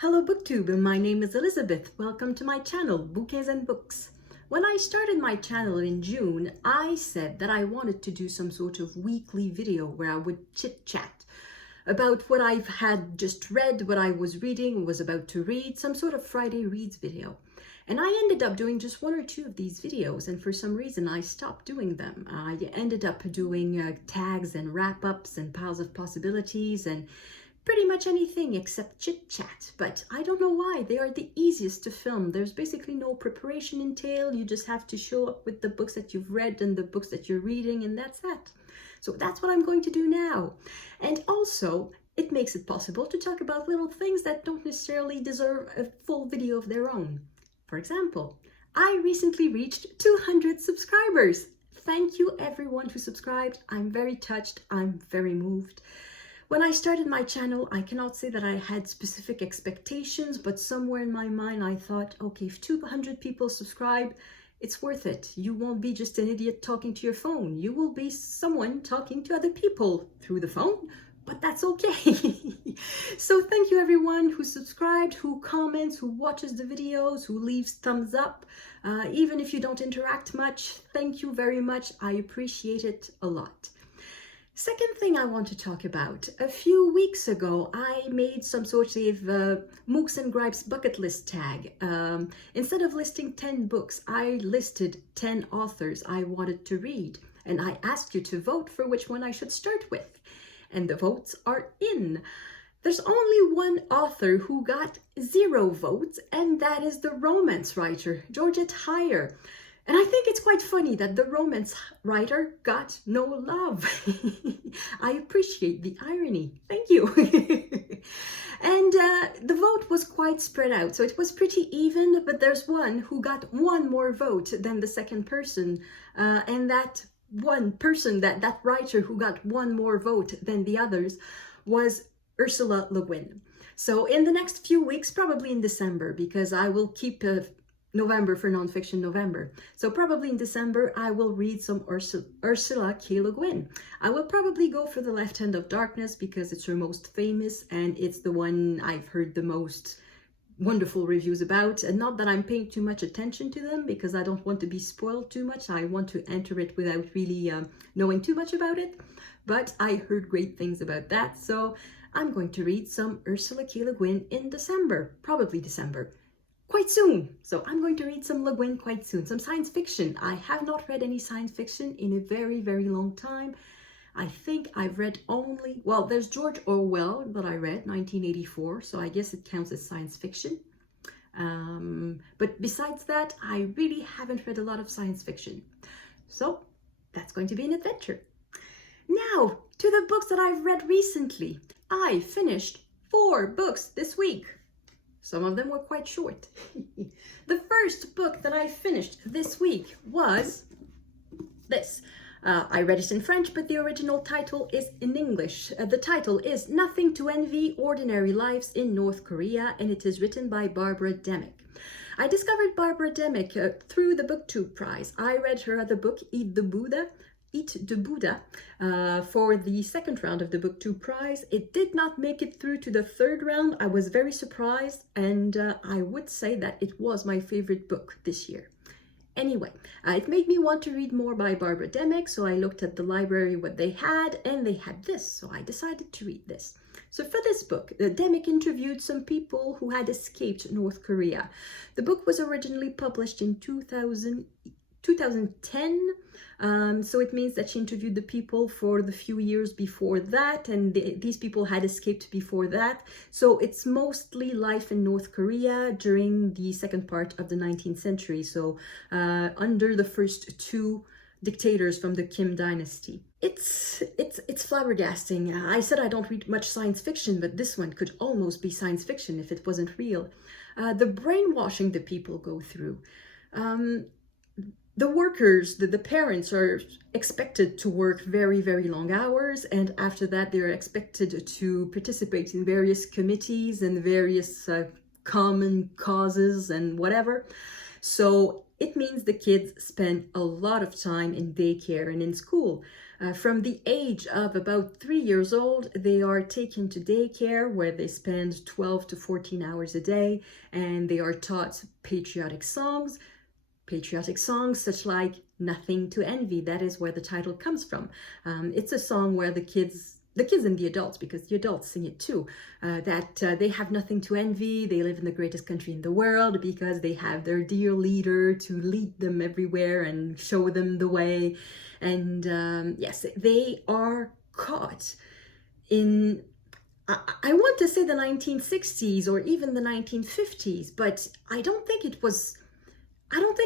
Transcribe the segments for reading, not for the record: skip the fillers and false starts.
Hello Booktube, my name is Elizabeth. Welcome to my channel, Bouquets and Books. When I started my channel in June, I said that I wanted to do some sort of weekly video where I would chit-chat about what I've had just read, what I was reading, was about to read, some sort of Friday Reads video. And I ended up doing just one or two of these videos, and for some reason I stopped doing them. I ended up doing tags and wrap-ups and piles of possibilities and pretty much anything except chit-chat, but I don't know why. They are the easiest to film. There's basically no preparation entailed. You just have to show up with the books that you've read and the books that you're reading, and that's that. So that's what I'm going to do now. And also, it makes it possible to talk about little things that don't necessarily deserve a full video of their own. For example, I recently reached 200 subscribers. Thank you everyone who subscribed. I'm very touched. I'm very moved. When I started my channel, I cannot say that I had specific expectations, but somewhere in my mind I thought, okay, if 200 people subscribe, it's worth it. You won't be just an idiot talking to your phone. You will be someone talking to other people through the phone, but that's okay. So thank you everyone who subscribed, who comments, who watches the videos, who leaves thumbs up. Even if you don't interact much, thank you very much. I appreciate it a lot. Second thing I want to talk about. A few weeks ago, I made some sort of Mooks and Gripes bucket list tag. Instead of listing 10 books, I listed 10 authors I wanted to read. And I asked you to vote for which one I should start with. And the votes are in. There's only one author who got 0 votes, and that is the romance writer, Georgette Heyer. And I think it's quite funny that the romance writer got no love. I appreciate the irony. Thank you. And the vote was quite spread out, so it was pretty even, but there's one who got one more vote than the second person. And that one person, that writer who got one more vote than the others, was Ursula Le Guin. So in the next few weeks, probably in December, because I will keep November for Nonfiction November. So probably in December, I will read some Ursula K. Le Guin. I will probably go for The Left Hand of Darkness because it's her most famous and it's the one I've heard the most wonderful reviews about. And not that I'm paying too much attention to them because I don't want to be spoiled too much. I want to enter it without really knowing too much about it. But I heard great things about that. So I'm going to read some Ursula K. Le Guin in December, probably December. Quite soon. So I'm going to read some Le Guin quite soon. Some science fiction. I have not read any science fiction in a very, very long time. I think I've read only, well, there's George Orwell that I read, 1984. So I guess it counts as science fiction. But besides that, I really haven't read a lot of science fiction. So that's going to be an adventure. Now, to the books that I've read recently. I finished 4 books this week. Some of them were quite short. The first book that I finished this week was this. I read it in French, but the original title is in English. The title is Nothing to Envy, Ordinary Lives in North Korea, and it is written by Barbara Demick. I discovered Barbara Demick through the Booktube Prize. I read her other book, Eat the Buddha, for the second round of the Booktube Prize. It did not make it through to the third round. I was very surprised, and I would say that it was my favorite book this year. Anyway, it made me want to read more by Barbara Demick, so I looked at the library what they had, and they had this, so I decided to read this. So for this book, Demick interviewed some people who had escaped North Korea. The book was originally published in 2010, so it means that she interviewed the people for the few years before that, and these people had escaped before that. So it's mostly life in North Korea during the second part of the 19th century, so under the first 2 dictators from the Kim dynasty. It's flabbergasting. I said I don't read much science fiction, but this one could almost be science fiction if it wasn't real. The brainwashing the people go through. The workers, the parents are expected to work very, very long hours, and after that they're expected to participate in various committees and various common causes and whatever. So it means the kids spend a lot of time in daycare and in school. From the age of about 3 years old, they are taken to daycare where they spend 12 to 14 hours a day, and they are taught patriotic songs such like Nothing to Envy. That is where the title comes from. It's a song where the kids and the adults, because the adults sing it too, that they have nothing to envy. They live in the greatest country in the world because they have their dear leader to lead them everywhere and show them the way. And yes, they are caught in, I want to say the 1960s or even the 1950s, but I don't think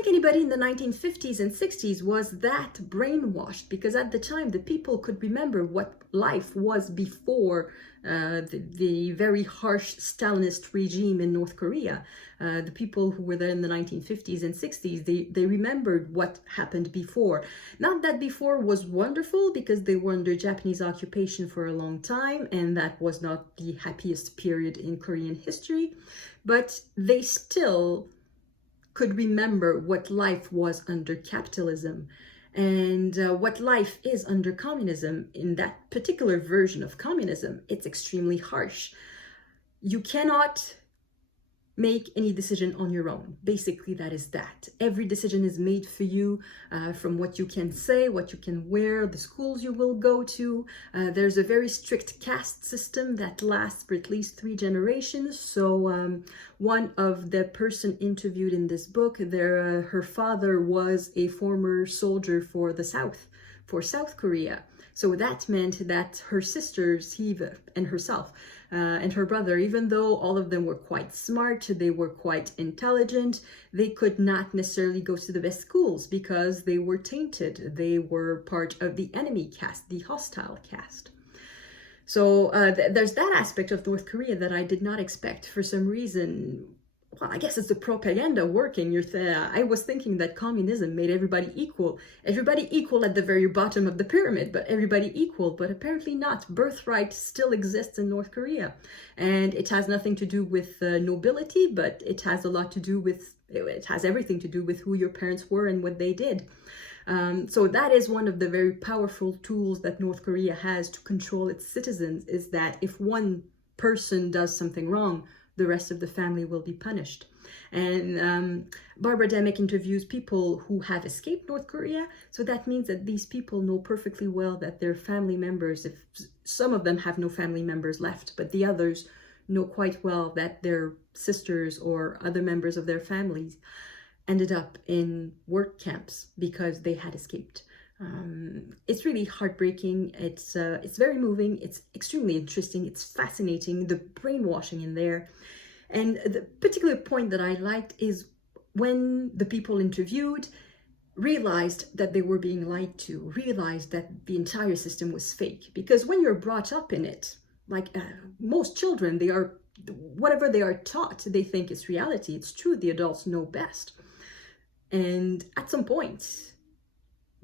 anybody in the 1950s and 60s was that brainwashed, because at the time the people could remember what life was before the very harsh Stalinist regime in North Korea. The people who were there in the 1950s and 60s, they remembered what happened before. Not that before was wonderful, because they were under Japanese occupation for a long time, and that was not the happiest period in Korean history, but they still could remember what life was under capitalism and what life is under communism. In that particular version of communism, it's extremely harsh. You cannot make any decision on your own. Basically, that is that. Every decision is made for you, from what you can say, what you can wear, the schools you will go to. There's a very strict caste system that lasts for at least 3 generations. So one of the person interviewed in this book, her father was a former soldier for the South, for South Korea. So that meant that her sisters, Hiva and herself, and her brother, even though all of them were quite smart, they were quite intelligent, they could not necessarily go to the best schools because they were tainted. They were part of the enemy caste, the hostile caste. So there's that aspect of North Korea that I did not expect for some reason. Well, I guess it's the propaganda working. I was thinking that communism made everybody equal at the very bottom of the pyramid, but everybody equal, but apparently not. Birthright still exists in North Korea, and it has nothing to do with nobility, but it has everything to do with who your parents were and what they did. So that is one of the very powerful tools that North Korea has to control its citizens, is that if one person does something wrong, the rest of the family will be punished. And Barbara Demick interviews people who have escaped North Korea. So that means that these people know perfectly well that their family members, if some of them have no family members left, but the others know quite well that their sisters or other members of their families ended up in work camps because they had escaped. It's really heartbreaking. It's very moving. It's extremely interesting. It's fascinating, the brainwashing in there. And the particular point that I liked is when the people interviewed realized that they were being lied to, realized that the entire system was fake. Because when you're brought up in it, like most children, whatever they are taught, they think it's reality. It's true. The adults know best. And at some point,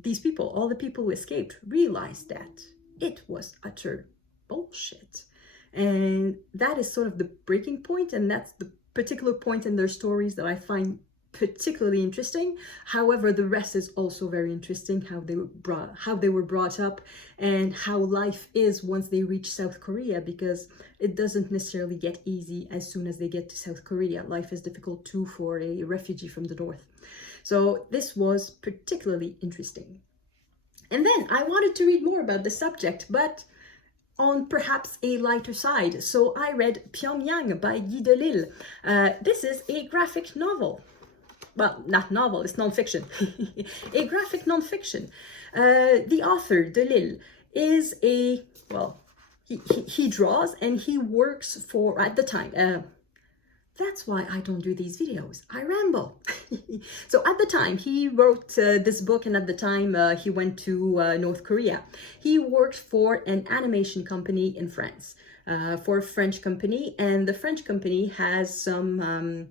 these people, all the people who escaped, realized that it was utter bullshit. And that is sort of the breaking point, and that's the particular point in their stories that I find particularly interesting. However, the rest is also very interesting, how they were brought up and how life is once they reach South Korea, because it doesn't necessarily get easy as soon as they get to South Korea. Life is difficult too for a refugee from the north. So this was particularly interesting. And then I wanted to read more about the subject, but on perhaps a lighter side. So I read Pyongyang by Guy Delisle. This is a graphic novel. Well, not novel, it's nonfiction. A graphic nonfiction. The author, Delisle, is he draws and he works for, at the time, that's why I don't do these videos. I ramble. So at the time, he wrote this book, and at the time he went to North Korea. He worked for an animation company in France, for a French company, and the French company has some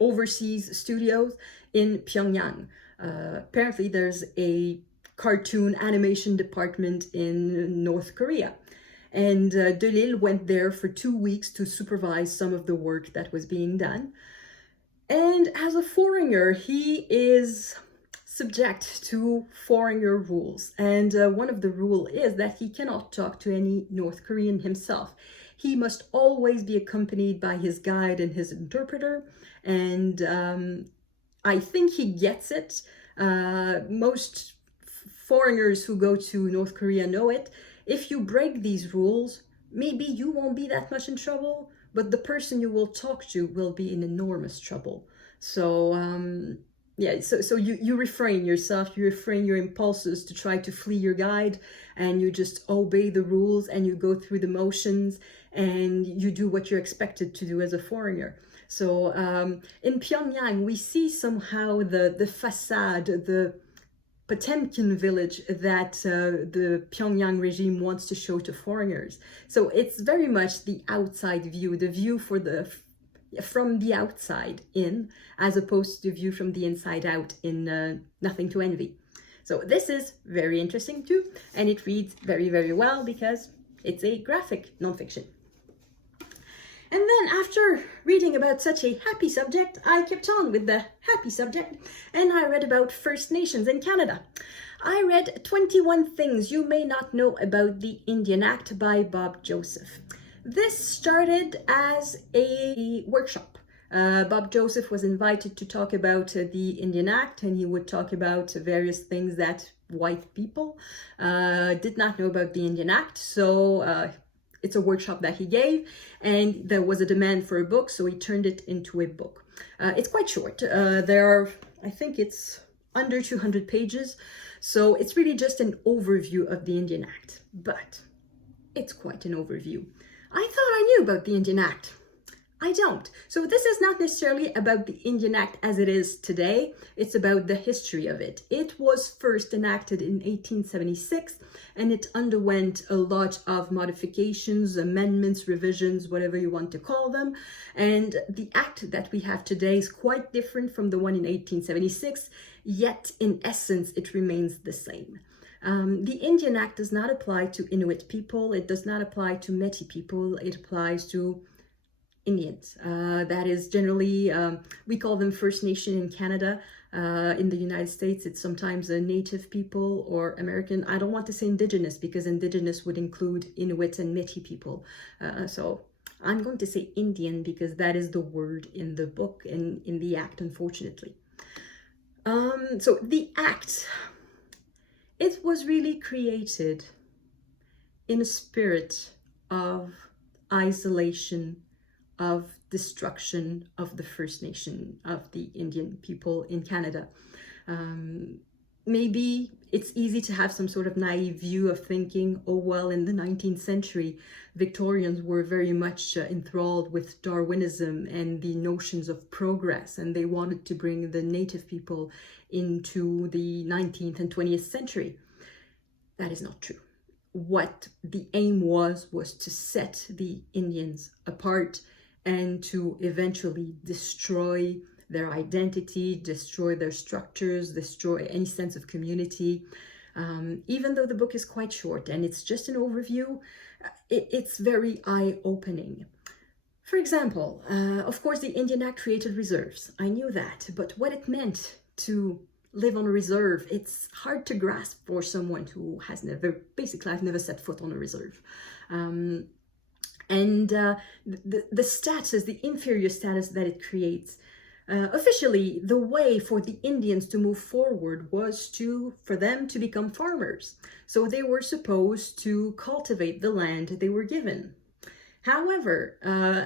overseas studios in Pyongyang. Apparently, there's a cartoon animation department in North Korea. And Delisle went there for 2 weeks to supervise some of the work that was being done. And as a foreigner, he is subject to foreigner rules. And one of the rules is that he cannot talk to any North Korean himself. He must always be accompanied by his guide and his interpreter. And I think he gets it. Most foreigners who go to North Korea know it. If you break these rules, maybe you won't be that much in trouble, but the person you will talk to will be in enormous trouble. So yeah, so you refrain yourself, you refrain your impulses to try to flee your guide, and you just obey the rules and you go through the motions and you do what you're expected to do as a foreigner. So in Pyongyang, we see somehow the facade, the Potemkin village that the Pyongyang regime wants to show to foreigners. So it's very much the outside view, the view from the outside in, as opposed to the view from the inside out in Nothing to Envy. So this is very interesting too, and it reads very, very well because it's a graphic nonfiction. And then after reading about such a happy subject, I kept on with the happy subject, and I read about First Nations in Canada. I read 21 Things You May Not Know About the Indian Act by Bob Joseph. This started as a workshop. Bob Joseph was invited to talk about the Indian Act, and he would talk about various things that white people did not know about the Indian Act. So it's a workshop that he gave, and there was a demand for a book, so he turned it into a book. It's quite short. I think it's under 200 pages, so it's really just an overview of the Indian Act, but it's quite an overview. I thought I knew about the Indian Act. I don't. So this is not necessarily about the Indian Act as it is today. It's about the history of it. It was first enacted in 1876, and it underwent a lot of modifications, amendments, revisions, whatever you want to call them. And the act that we have today is quite different from the one in 1876, yet in essence, it remains the same. The Indian Act does not apply to Inuit people. It does not apply to Métis people. It applies to Indians. That is generally, we call them First Nation in Canada. In the United States, it's sometimes a Native people or American. I don't want to say Indigenous because Indigenous would include Inuit and Métis people. So I'm going to say Indian because that is the word in the book and in the Act, unfortunately. So the Act, it was really created in a spirit of isolation, of destruction of the First Nation, of the Indian people in Canada. Maybe it's easy to have some sort of naive view of thinking, oh, well, in the 19th century, Victorians were very much enthralled with Darwinism and the notions of progress, and they wanted to bring the Native people into the 19th and 20th century. That is not true. What the aim was to set the Indians apart and to eventually destroy their identity, destroy their structures, destroy any sense of community. Even though the book is quite short and it's just an overview, it's very eye-opening. For example, of course, the Indian Act created reserves. I knew that, but what it meant to live on a reserve, it's hard to grasp for someone who has never, basically, I've never set foot on a reserve. And the status, the inferior status that it creates. Officially, the way for the Indians to move forward was for them to become farmers. So they were supposed to cultivate the land they were given. However,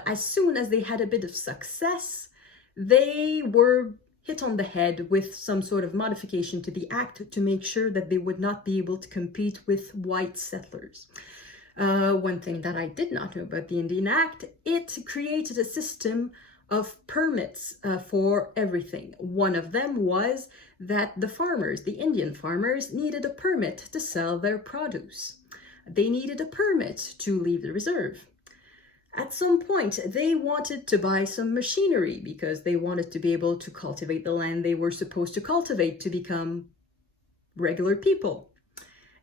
as soon as they had a bit of success, they were hit on the head with some sort of modification to the act to make sure that they would not be able to compete with white settlers. One thing that I did not know about the Indian Act, it created a system of permits for everything. One of them was that the farmers, the Indian farmers, needed a permit to sell their produce. They needed a permit to leave the reserve. At some point, they wanted to buy some machinery because they wanted to be able to cultivate the land they were supposed to cultivate to become regular people.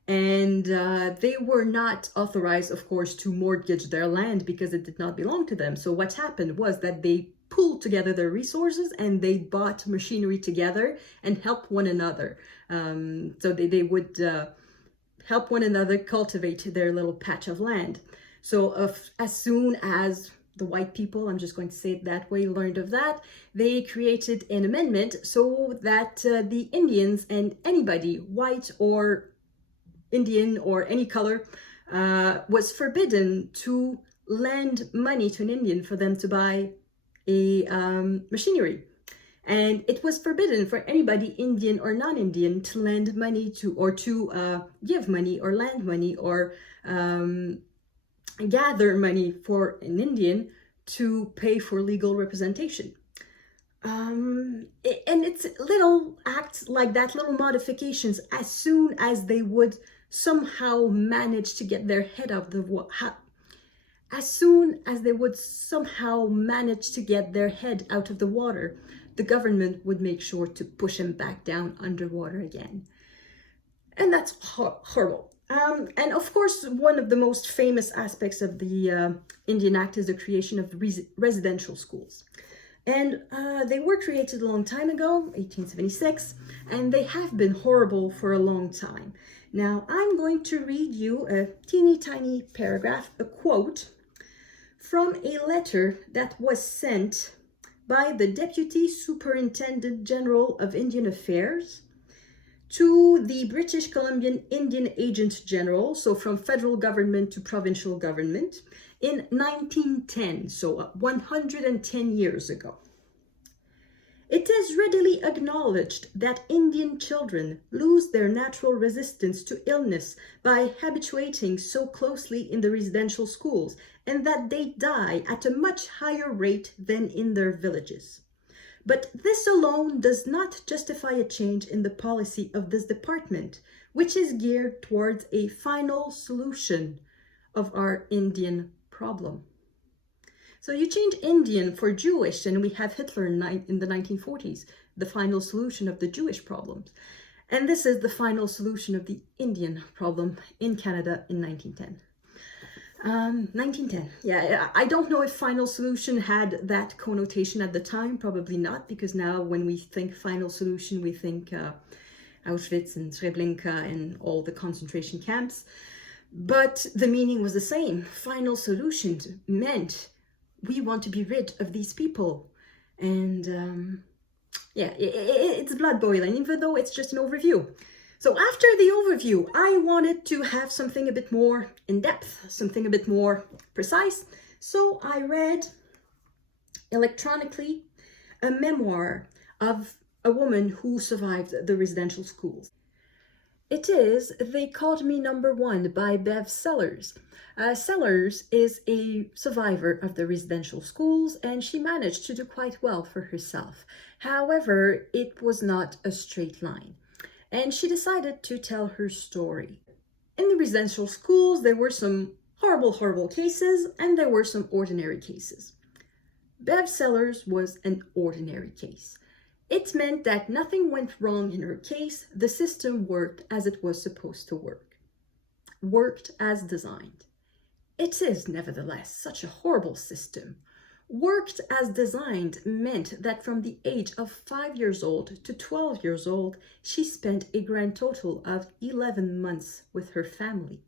And they were not authorized, of course, to mortgage their land because it did not belong to them. So what happened was that they pooled together their resources and they bought machinery together and helped one another. So they would help one another cultivate their little patch of land. So as soon as the white people, I'm just going to say it that way, learned of that, they created an amendment so that the Indians and anybody, white or Indian or any color, was forbidden to lend money to an Indian for them to buy a machinery. And it was forbidden for anybody, Indian or non-Indian, to lend money to, or to give money or lend money or gather money for an Indian to pay for legal representation. And it's little acts like that, little modifications, as soon as they would somehow manage to get their head out of the water, the government would make sure to push them back down underwater again. And that's horrible. And of course, one of the most famous aspects of the Indian Act is the creation of residential schools. And they were created a long time ago, 1876, and they have been horrible for a long time. Now, I'm going to read you a teeny tiny paragraph, a quote from a letter that was sent by the Deputy Superintendent General of Indian Affairs to the British Columbian Indian Agent General, so from federal government to provincial government, in 1910, so 110 years ago. It is readily acknowledged that Indian children lose their natural resistance to illness by habituating so closely in the residential schools, and that they die at a much higher rate than in their villages. But this alone does not justify a change in the policy of this department, which is geared towards a final solution of our Indian problem. So you change Indian for Jewish, and we have Hitler in the 1940s, the final solution of the Jewish problems. And this is the final solution of the Indian problem in Canada in 1910. 1910. Yeah, I don't know if final solution had that connotation at the time. Probably not, because now when we think final solution, we think Auschwitz and Srebrenica and all the concentration camps. But the meaning was the same. Final solution meant we want to be rid of these people. And yeah, it's blood boiling, even though it's just an overview. So after the overview, I wanted to have something a bit more in depth, something a bit more precise. So I read electronically a memoir of a woman who survived the residential schools. It is They Called Me Number One by Bev Sellars. Sellars is a survivor of the residential schools, and she managed to do quite well for herself. However, it was not a straight line. And she decided to tell her story. In the residential schools, there were some horrible, horrible cases, and there were some ordinary cases. Bev Sellars was an ordinary case. It meant that nothing went wrong in her case. The system worked as it was supposed to work. Worked as designed. It is, nevertheless, such a horrible system. Worked as designed meant that from the age of 5 years old to 12 years old, she spent a grand total of 11 months with her family.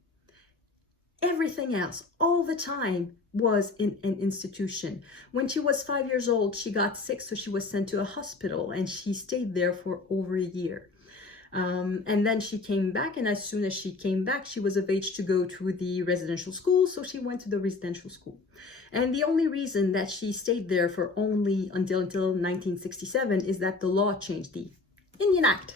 Everything else, all the time, was in an institution. When she was 5 years old, she got sick, so she was sent to a hospital, and she stayed there for over a year. And then she came back, and as soon as she came back, she was of age to go to the residential school, so she went to the residential school. And the only reason that she stayed there for only until 1967 is that the law changed. The Indian Act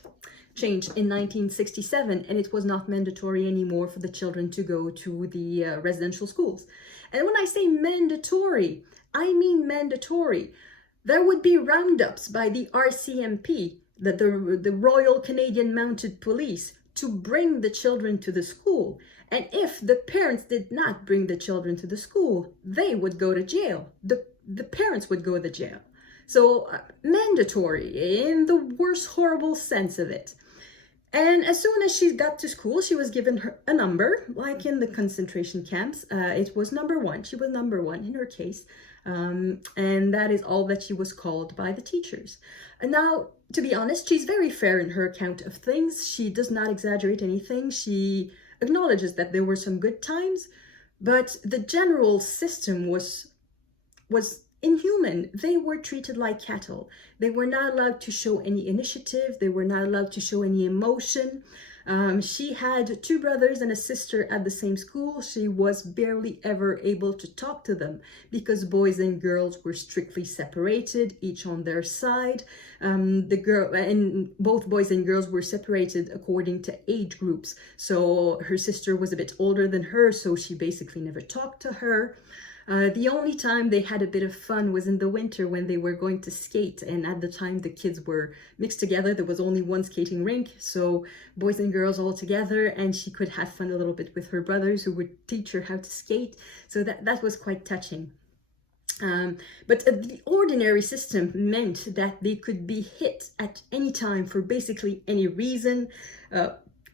changed in 1967, and it was not mandatory anymore for the children to go to the residential schools. And when I say mandatory, I mean mandatory. There would be roundups by the RCMP, the Royal Canadian Mounted Police, to bring the children to the school. And if the parents did not bring the children to the school, they would go to jail. The parents would go to jail. So mandatory in the worst horrible sense of it. And as soon as she got to school, she was given a number, like in the concentration camps. It was number one. She was number one in her case. And that is all that she was called by the teachers. And now, to be honest, she's very fair in her account of things. She does not exaggerate anything. She acknowledges that there were some good times, but the general system was inhuman. They were treated like cattle. They were not allowed to show any initiative. They were not allowed to show any emotion. She had 2 brothers and a sister at the same school. She was barely ever able to talk to them because boys and girls were strictly separated, each on their side. Both boys and girls were separated according to age groups. So her sister was a bit older than her, so she basically never talked to her. The only time they had a bit of fun was in the winter when they were going to skate, and at the time the kids were mixed together. There was only one skating rink, so boys and girls all together, and she could have fun a little bit with her brothers who would teach her how to skate. So that was quite touching. But the ordinary system meant that they could be hit at any time for basically any reason,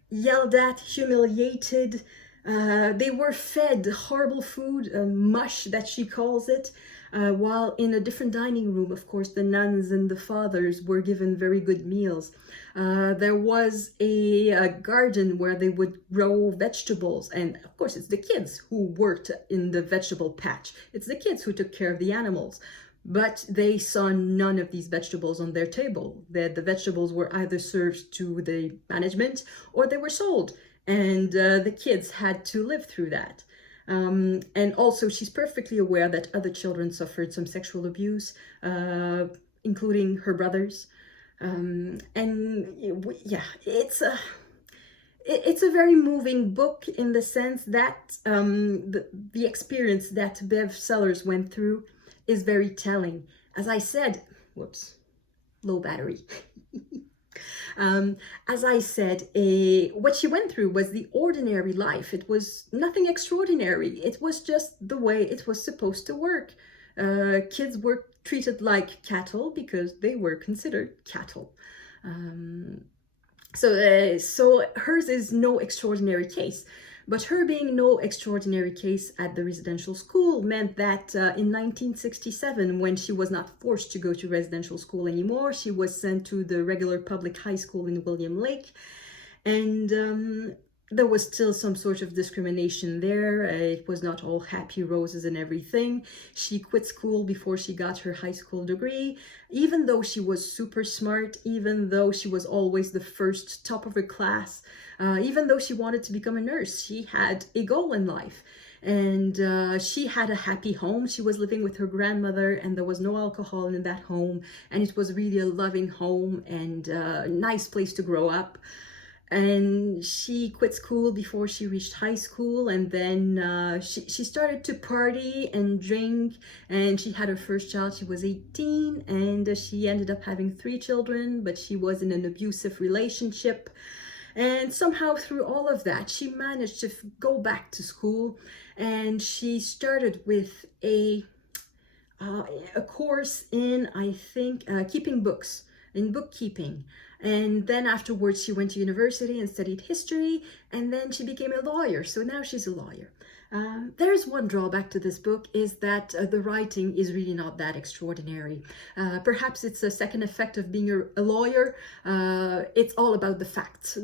yelled at, humiliated. They were fed horrible food, mush that she calls it, while in a different dining room, of course, the nuns and the fathers were given very good meals. There was a garden where they would grow vegetables, and of course it's the kids who worked in the vegetable patch. It's the kids who took care of the animals. But they saw none of these vegetables on their table. The vegetables were either served to the management or they were sold. And the kids had to live through that. And also, she's perfectly aware that other children suffered some sexual abuse, including her brothers. Yeah, it's a very moving book in the sense that the experience that Bev Sellars went through is very telling. As I said, whoops, low battery. As I said, what she went through was the ordinary life. It was nothing extraordinary. It was just the way it was supposed to work. Kids were treated like cattle because they were considered cattle. So hers is no extraordinary case. But her being no extraordinary case at the residential school meant that in 1967, when she was not forced to go to residential school anymore, she was sent to the regular public high school in William Lake. And there was still some sort of discrimination there. It was not all happy roses and everything. She quit school before she got her high school degree, even though she was super smart, even though she was always the first top of her class, even though she wanted to become a nurse. She had a goal in life. And she had a happy home. She was living with her grandmother, and there was no alcohol in that home. And it was really a loving home and a nice place to grow up. And she quit school before she reached high school, and then she started to party and drink, and she had her first child. She was 18, and she ended up having 3 children, but she was in an abusive relationship. And somehow through all of that, she managed to go back to school, and she started with a course in, I think, keeping books, in bookkeeping. And then afterwards, she went to university and studied history, and then she became a lawyer. So now she's a lawyer. There's one drawback to this book, is that the writing is really not that extraordinary. Perhaps it's a second effect of being a lawyer. It's all about the facts,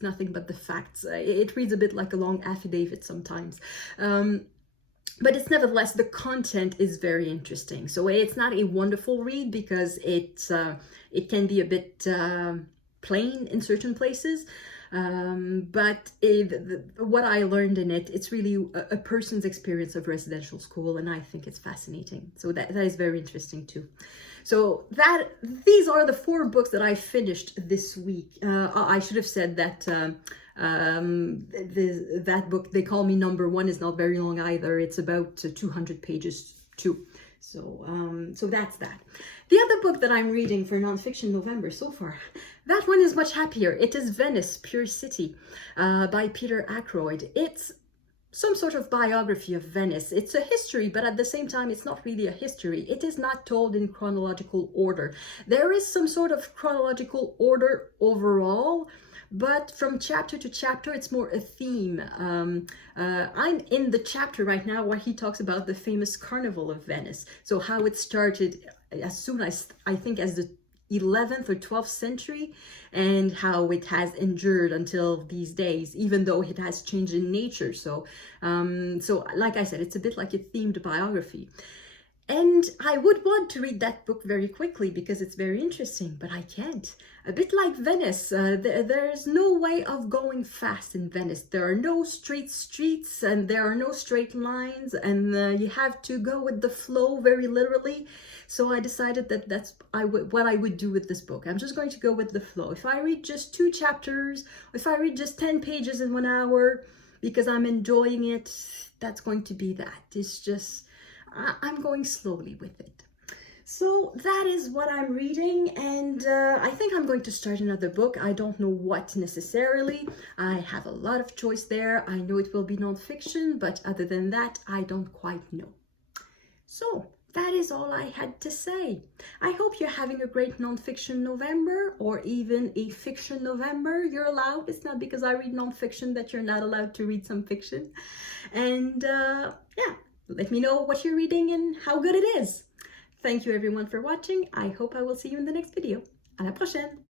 nothing but the facts. It reads a bit like a long affidavit sometimes. But it's nevertheless, the content is very interesting. So it's not a wonderful read because it can be a bit plain in certain places. But what I learned in it, it's really a person's experience of residential school, and I think it's fascinating. So that is very interesting too. So these are the 4 books that I finished this week. I should have said that that book, They Call Me Number One, is not very long either. It's about 200 pages too. So that's that. The other book that I'm reading for nonfiction November so far, that one is much happier. It is Venice, Pure City by Peter Ackroyd. It's some sort of biography of Venice. It's a history, but at the same time, it's not really a history. It is not told in chronological order. There is some sort of chronological order overall, but from chapter to chapter, it's more a theme. I'm in the chapter right now where he talks about the famous Carnival of Venice. So how it started as soon as, I think, as the 11th or 12th century, and how it has endured until these days, even though it has changed in nature. So, like I said, it's a bit like a themed biography. And I would want to read that book very quickly because it's very interesting, but I can't. A bit like Venice, there's no way of going fast in Venice. There are no straight streets and there are no straight lines, and you have to go with the flow very literally. So I decided that that's what I would do with this book. I'm just going to go with the flow. If I read just 2 chapters, if I read just 10 pages in 1 hour because I'm enjoying it, that's going to be that. It's just, I'm going slowly with it. So that is what I'm reading, and I think I'm going to start another book. I don't know what necessarily. I have a lot of choice there. I know it will be nonfiction, but other than that, I don't quite know. So that is all I had to say. I hope you're having a great nonfiction November, or even a fiction November. You're allowed. It's not because I read nonfiction that you're not allowed to read some fiction. And yeah, let me know what you're reading and how good it is. Thank you everyone for watching. I hope I will see you in the next video. À la prochaine!